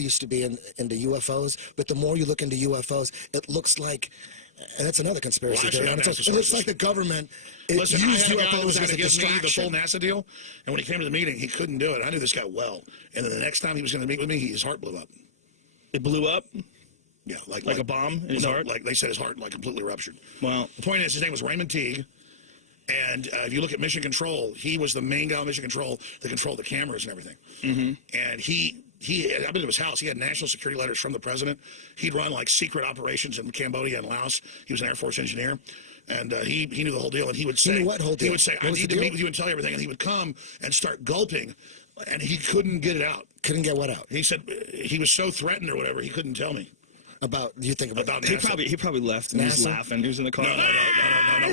used to be into UFOs, but the more you look into UFOs, it looks like, and that's another conspiracy theory. It looks like the government used UFOs as a distraction. The full NASA deal, and when he came to the meeting, he couldn't do it. I knew this guy well, and then the next time he was going to meet with me, his heart blew up. It blew up? Yeah, like a bomb in his heart? Like they said, his heart completely ruptured. Well, the point is, his name was Raymond Teague, and if you look at Mission Control, he was the main guy on Mission Control that controlled the cameras and everything. And I've been to his house. He had national security letters from the president. He'd run like secret operations in Cambodia and Laos. He was an Air Force engineer. And he knew the whole deal. And he would say, He would say, I need to meet with you and tell you everything. And he would come and start gulping. And he couldn't get it out. Couldn't get what out? He said he was so threatened or whatever, he couldn't tell me. You think about he probably left and he was laughing. He was in the car. No.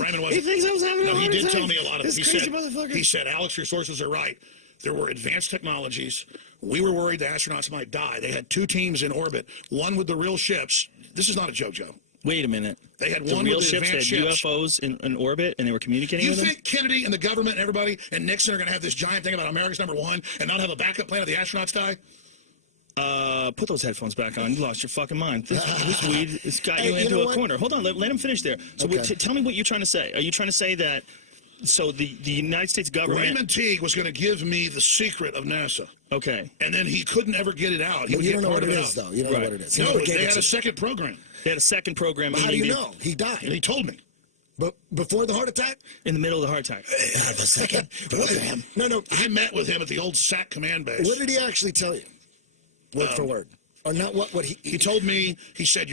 Raymond wasn't. He thinks I was having a hard time. He did tell me a lot of it. Motherfucker. He said, Alex, your sources are right. There were advanced technologies. We were worried the astronauts might die. They had 2 teams in orbit, one with the real ships. This is not a joke, Joe. Wait a minute. They had the one real with the ships, advanced they had ships. UFOs in orbit, and they were communicating with them? You think Kennedy and the government and everybody and Nixon are going to have this giant thing about America's #1 and not have a backup plan if the astronauts die? Put those headphones back on. You lost your fucking mind. This weed has got you into a corner. Hold on, let him finish there. So tell me what you're trying to say. Are you trying to say that, so the United States government... Raymond Teague was going to give me the secret of NASA. Okay. And then he couldn't ever get it out. You don't know what it is, though. You don't know what it is. No, they had a second program. They had a second program. How do you know? He died. And he told me. But before the heart attack? In the middle of the heart attack. Have a second program. No. I met with him at the old SAC command base. What did he actually tell you? Word for word. Or not what he told me, he said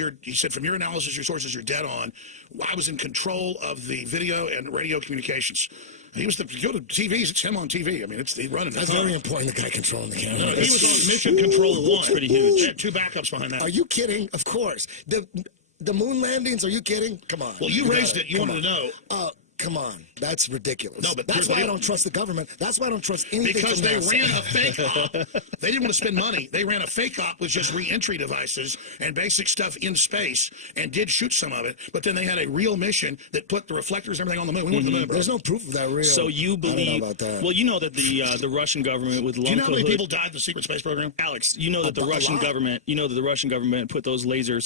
from your analysis, your sources, you're dead on. I was in control of the video and radio communications. He was go to TVs, it's him on TV. I mean, he's running the That's very important, the guy controlling the camera. No, he was on Mission Control 1. Pretty huge. They had 2 backups behind that. Are you kidding? Of course. The moon landings, are you kidding? Come on. Well, you raised it. You wanted to know. Come on. That's ridiculous. No, but that's why I don't trust the government. That's why I don't trust anything because from they NASA. ran a fake op. They didn't want to spend money. They ran a fake op with just re-entry devices and basic stuff in space and did shoot some of it. But then they had a real mission that put the reflectors and everything on the moon. We went to the moon, bro. There's no proof of that real. So you believe? I don't know about that. Well, you know that the Russian government with Do you know how many people died in the secret space program? Alex, you know that the Russian government. You know that the Russian government put those laser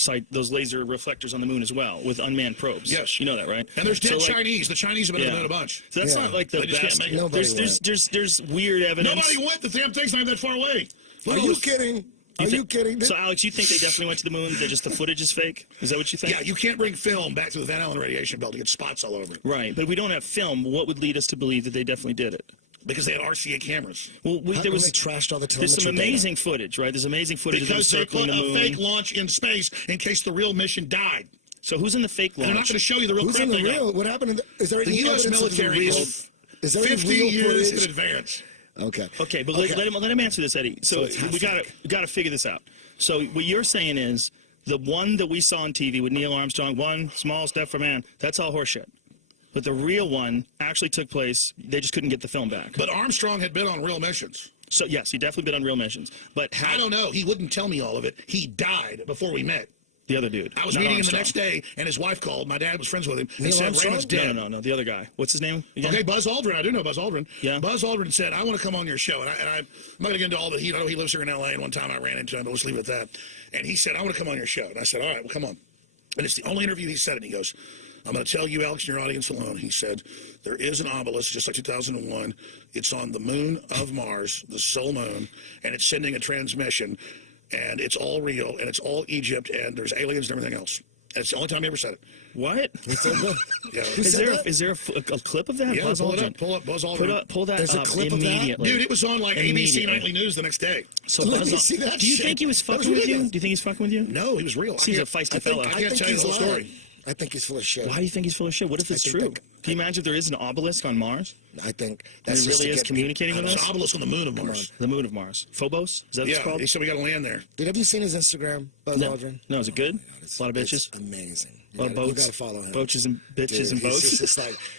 reflectors on the moon as well with unmanned probes. Yes, you know that, right? And there's dead Chinese. The Chinese have been in the moon a bunch. So that's not like the best. There's weird evidence. Nobody went. The damn thing's not that far away. Are you kidding? Are you kidding? So, Alex, you think they definitely went to the moon? Just the footage is fake? Is that what you think? Yeah, you can't bring film back to the Van Allen radiation belt to get spots all over it. Right, but we don't have film. What would lead us to believe that they definitely did it? Because they had RCA cameras. Well, they trashed all the telemetry. There's some amazing footage, right? There's amazing footage because of them circling the moon. Because they put a fake launch in space in case the real mission died. So who's in the fake launch? They're not going to show you the real. Who's in the real? What happened? Is there any U.S. military is there 50 years in advance? Okay. Okay, but let him answer this, Eddie. So we got to figure this out. So what you're saying is the one that we saw on TV with Neil Armstrong, one small step for man, that's all horseshit. But the real one actually took place. They just couldn't get the film back. But Armstrong had been on real missions. So yes, he definitely been on real missions. But I don't know. He wouldn't tell me all of it. He died before we met. The other dude. I was meeting him the next day, and his wife called. My dad was friends with him. He said Raymond's dead. No, the other guy. What's his name again? Okay, Buzz Aldrin. I do know Buzz Aldrin. Yeah. Buzz Aldrin said, I want to come on your show. And I'm not going to get into all the heat. I know he lives here in L.A., and one time I ran into him, but let's leave it at that. And he said, I want to come on your show. And I said, all right, well, come on. And it's the only interview he said it. And he goes, I'm going to tell you, Alex, and your audience alone. He said, there is an obelisk, just like 2001. It's on the moon of Mars, the sole moon, and it's sending a transmission. And it's all real, and it's all Egypt, and there's aliens and everything else. And it's the only time he ever said it. What? Yeah. Is there a clip of that? Yeah, Buzz pull Aldrin? it up. Pull up Buzz Aldrin. Pull that There's up a clip immediately. of that? Dude, it was on like ABC Nightly News the next day. So Let Buzz me see that Do you shit. think he was fucking with you? Do you think he's fucking with you? No, he was real. He's a feisty fella. I can't tell you the whole story. I think he's full of shit. Why do you think he's full of shit? What if it's true? Can you imagine if there is an obelisk on Mars? I think that's really is communicating with us? us? An obelisk on the moon of Mars. The moon of Mars. Phobos? Is that what it's called? He said we got to land there. Dude, have you seen his Instagram, Buzz Aldrin? No, is it good? A lot of bitches? It's amazing. A lot of boats? You got to follow him. Boats and bitches and boats?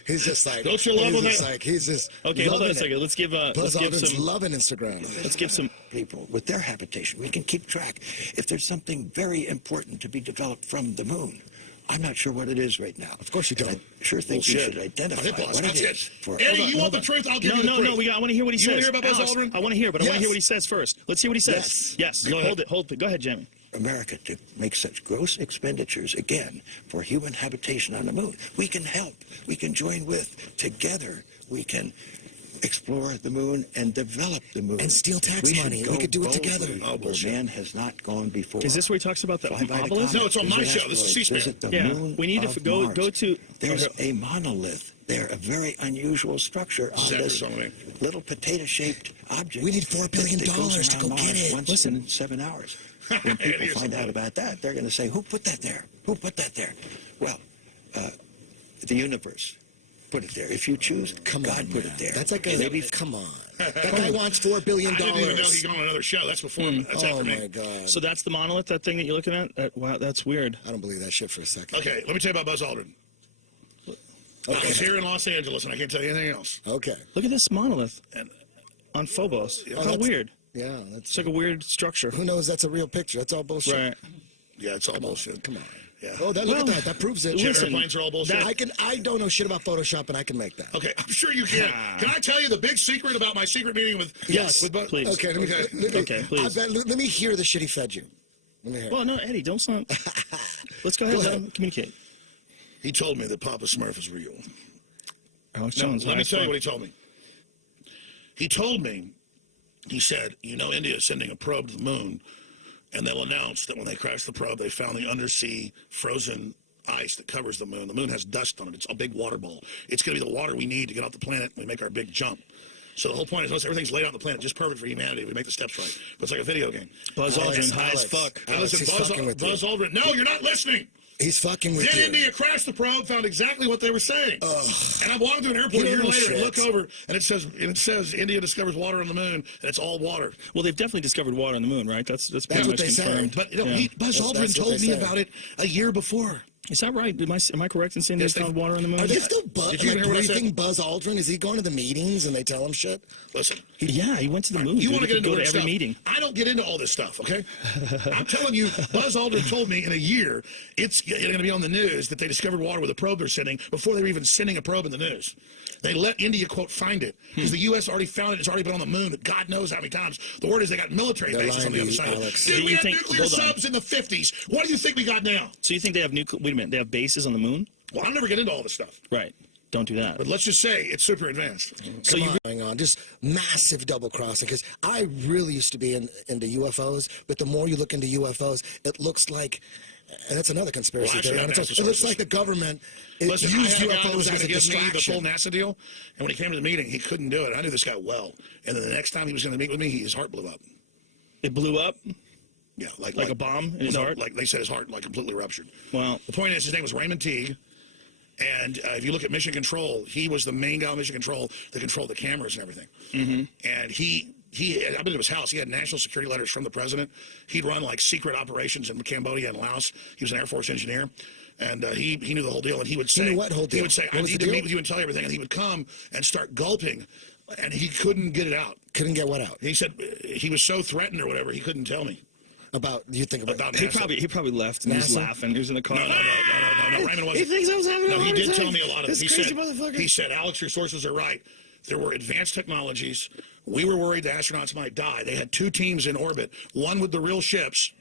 He's just like... Don't you love that? He's just okay, hold on a second. Let's give Buzz Aldrin's loving Instagram. Let's give some... people with their habitation. We can keep track. If there's something very important to be developed from the moon, I'm not sure what it is right now. Of course you And don't. I sure think you Bullshit. should identify Hippolyte, what that's it it. is. For Eddie, you want the truth? I'll give you the truth. I want to hear what he says. You want to hear about Buzz Alex, Aldrin? I want to hear, but I want to Yes. hear what he says first. Let's hear what he says. Yes. Go ahead. Hold it. Go ahead, Jimmy. America to make such gross expenditures again for human habitation on the moon. We can help. We can join with. Together, we can explore the moon and develop the moon. And steal tax should money. We go could do it together. boldly Oh, where bullshit. man has not gone before. Is this where he talks about the Fly by the obelisk? comet, No, it's on my visit show. This is asteroids, C-SPAN. visit the Yeah, moon we need to of go Mars. to. There's a monolith there, a very unusual structure on Exactly this something. little potato-shaped object. We need $4 billion that goes to go around get Mars it. once Listen. in 7 hours. When people Here's find the out thing. about that, they're going to say, "Who put that there? Who put that there?" Well, the universe put it there. If you choose, Come God on, put man. it there. That's like a Maybe come on. That guy wants $4 billion. I didn't even know he got on another show. That's before me. That's Oh after me. my God! So that's the monolith, that thing that you're looking at? Wow, that's weird. I don't believe that shit for a second. Okay, let me tell you about Buzz Aldrin. I was here in Los Angeles, and I can't tell you anything else. Okay. Look at this monolith And on Phobos. Yeah, How that's- weird. Yeah, that's. It's like a weird structure. Who knows? That's a real picture. That's all bullshit. Right. yeah, it's all bullshit. Come on. Yeah. Oh, look Well, at that. That proves it. Jet listen, airplanes are all bullshit. I don't know shit about Photoshop, and I can make that. Okay, I'm sure you can. Can I tell you the big secret about my secret meeting with Yes, with Buzz? please. Okay. Let me, Okay, please. let me hear the shit he fed you. Let me hear. Well, no, Eddie, don't stop. Let's go ahead Go and ahead. communicate. He told me that Papa Smurf is real. Alex No, Jones. let me nice tell you one. what he told me. He told me, he said, India is sending a probe to the moon, and they'll announce that when they crash the probe, they found the undersea frozen ice that covers the moon. The moon has dust on it. It's a big water ball. It's going to be the water we need to get off the planet when we make our big jump. So the whole point is, everything's laid out on the planet, just perfect for humanity. We make the steps right. But it's like a video game. Buzz Alex, Aldrin, high as Alex. fuck. Now Alex, listen, he's fucking with you. Buzz Aldrin. No, you're not listening. He's fucking with Then you. India crashed the probe, found exactly what they were saying. And I'm walking through an airport You a year don't know later and shit. look over, and it says India discovers water on the moon, and it's all water. Well, they've definitely discovered water on the moon, right? That's pretty what much they said. confirmed. But Yeah. Buzz That's Aldrin what told they me said. about it a year before. Is that right? Am I correct in saying Yes, they found they- water on the moon? Are they still Did you hear what I said? briefing Buzz Aldrin? Is he going to the meetings and they tell him shit? Listen, Yeah, he went to the moon. you dude. want to He get into could go all to this every stuff. meeting. I don't get into all this stuff, okay? I'm telling you, Buzz Aldrin told me in a year it's going to be on the news that they discovered water with a probe they're sending before they were even sending a probe in the news. They let India, quote, find it. Because the U.S. already found it. It's already been on the moon. God knows how many times. The word is they got military They're bases on the lying other to side you, of it. Alex. Dude, So we you had think- nuclear hold on. subs in the 50s. What do you think we got now? So you think they have wait a minute, they have bases on the moon? Well, I'm never getting into all this stuff. Right. Don't do that. But let's just say it's super advanced. So you Going on, just massive double crossing. Because I really used to be into UFOs, but the more you look into UFOs, it looks like, and that's another conspiracy Well, actually, theory. I have it NASA looks sources. like the government Listen, I used had a guy that was UFOs going as to a give me the full distraction. NASA deal, and when he came to the meeting, he couldn't do it. I knew this guy well. And then the next time he was going to meet with me, his heart blew up. it blew up? Yeah, Like a bomb in his no, heart? Like they said, his heart completely ruptured. Well, The point is, his name was Raymond Teague. And if you look at Mission Control, he was the main guy on Mission Control that controlled the cameras and everything. Mm-hmm. And I've been to his house. He had national security letters from the president. He'd run like secret operations in Cambodia and Laos. He was an Air Force engineer. And he knew the whole deal. And he would say, knew what whole He deal? would say, What I was need the to deal? meet with you and tell you everything. And he would come and start gulping. And he couldn't get it out. Couldn't get what out? He said he was so threatened or whatever, he couldn't tell me About, you think about, about he NASA. probably left and he was NASA? laughing. He was in the car. No. Raymond wasn't. He thinks I was having a No, he heart did attack. tell me a lot of it. This crazy motherfucker. He said, Alex, your sources are right. There were advanced technologies. We were worried the astronauts might die. They had two teams in orbit, one with the real ships